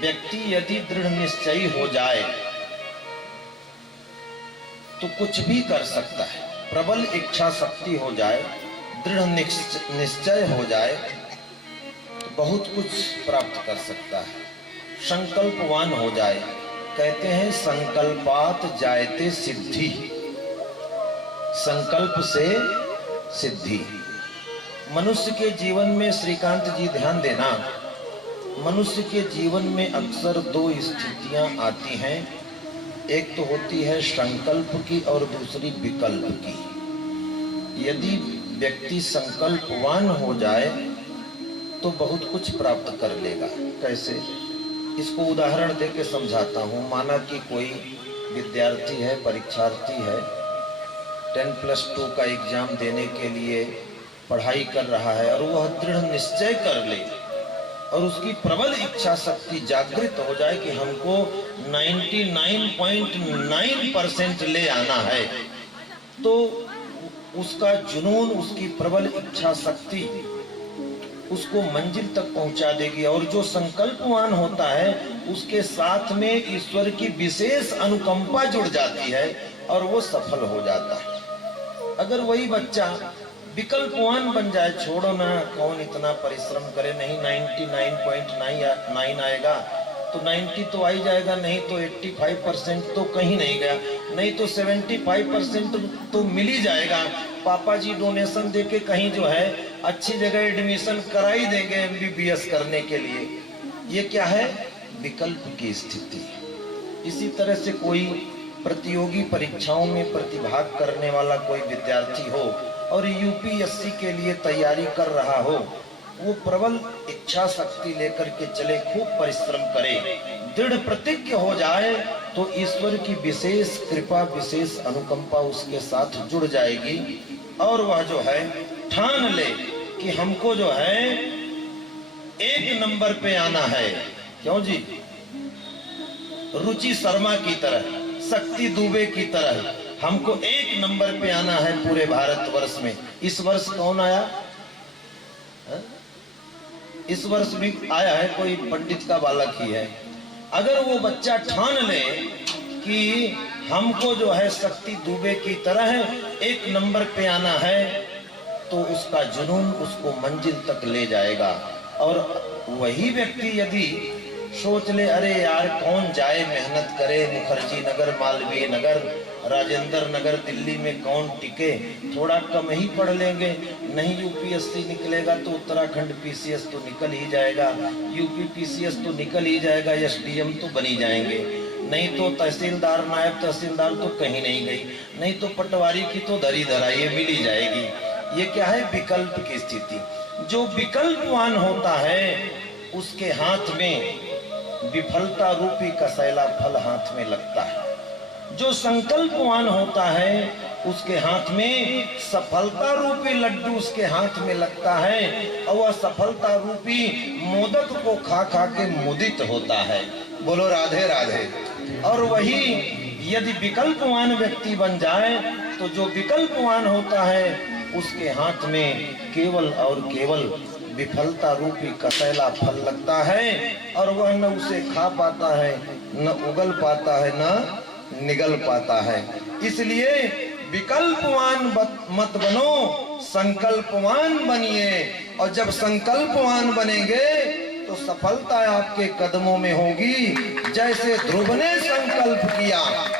व्यक्ति यदि दृढ़ निश्चयी हो जाए तो कुछ भी कर सकता है। प्रबल इच्छा शक्ति हो जाए, दृढ़ निश्चय हो जाए तो बहुत कुछ प्राप्त कर सकता है। संकल्पवान हो जाए, कहते हैं संकल्पात जायते सिद्धि, संकल्प से सिद्धि। मनुष्य के जीवन में श्रीकांत जी ध्यान देना, मनुष्य के जीवन में अक्सर दो स्थितियां आती हैं, एक तो होती है संकल्प की और दूसरी विकल्प की। यदि व्यक्ति संकल्पवान हो जाए तो बहुत कुछ प्राप्त कर लेगा। कैसे? इसको उदाहरण देके समझाता हूँ। माना कि कोई विद्यार्थी है, परीक्षार्थी है, 10+2 का एग्जाम देने के लिए पढ़ाई कर रहा है और वह दृढ़ निश्चय कर ले और उसकी प्रबल इच्छा शक्ति जागृत हो जाए कि हमको 99.9% ले आना है, तो उसका जुनून, उसकी प्रबल इच्छा शक्ति उसको मंजिल तक पहुंचा देगी। और जो संकल्पवान होता है उसके साथ में ईश्वर की विशेष अनुकंपा जुड़ जाती है और वो सफल हो जाता है। अगर वही बच्चा विकल्पवान बन जाए, छोड़ो ना, कौन इतना परिश्रम करे, नहीं 99.9 आएगा तो 90 तो आ ही जाएगा, नहीं तो 85% तो कहीं नहीं गया, नहीं तो 75% तो मिल ही जाएगा। पापा जी डोनेशन देके कहीं जो है अच्छी जगह एडमिशन करा ही देंगे MBBS करने के लिए। ये क्या है? विकल्प की स्थिति। इसी तरह से कोई प्रतियोगी परीक्षाओं में प्रतिभाग करने वाला कोई विद्यार्थी हो और UPSC के लिए तैयारी कर रहा हो, वो प्रबल इच्छा शक्ति लेकर के चले, खूब परिश्रम करे, दृढ़ प्रतिज्ञ हो जाए तो ईश्वर की विशेष कृपा, विशेष अनुकंपा उसके साथ जुड़ जाएगी और वह जो है ठान ले कि हमको जो है 1 नंबर पे आना है। क्यों जी? रुचि शर्मा की तरह, शक्ति दुबे की तरह हमको 1 नंबर पे आना है पूरे भारतवर्ष में। इस वर्ष कौन आया? इस वर्ष भी आया है, कोई पंडित का बालक ही है। अगर वो बच्चा ठान ले कि हमको जो है शक्ति दुबे की तरह 1 नंबर पे आना है, तो उसका जुनून उसको मंजिल तक ले जाएगा। और वही व्यक्ति यदि सोच ले, अरे यार कौन जाए, मेहनत करे, मुखर्जी नगर, मालवीय नगर, राजेंद्र नगर, दिल्ली में कौन टिके, थोड़ा कम ही पढ़ लेंगे, नहीं UPSC निकलेगा तो उत्तराखंड PCS तो निकल ही जाएगा, UP PCS तो निकल ही जाएगा, SDM तो बनी जाएंगे, नहीं तो तहसीलदार, नायब तहसीलदार तो कहीं नहीं गई, नहीं तो पटवारी की तो दरी धरा ये मिल ही जाएगी। ये क्या है? विकल्प की स्थिति। जो विकल्पवान होता है उसके हाथ में विफलता रूपी कसैला फल हाथ में लगता है। जो संकल्पवान होता है उसके हाथ में सफलता रूपी लड्डू उसके हाथ में लगता है और वह सफलता रूपी मोदक को खा खा के मुदित होता है। बोलो राधे राधे। और वही यदि विकल्पवान व्यक्ति बन जाए तो जो विकल्पवान होता है उसके हाथ में केवल और केवल विफलता रूपी कसैला फल लगता है और वह न उसे खा पाता है, न उगल पाता है, न निगल पाता है। इसलिए विकल्पवान मत बनो, संकल्पवान बनिए। और जब संकल्पवान बनेंगे तो सफलता आपके कदमों में होगी। जैसे ध्रुव ने संकल्प किया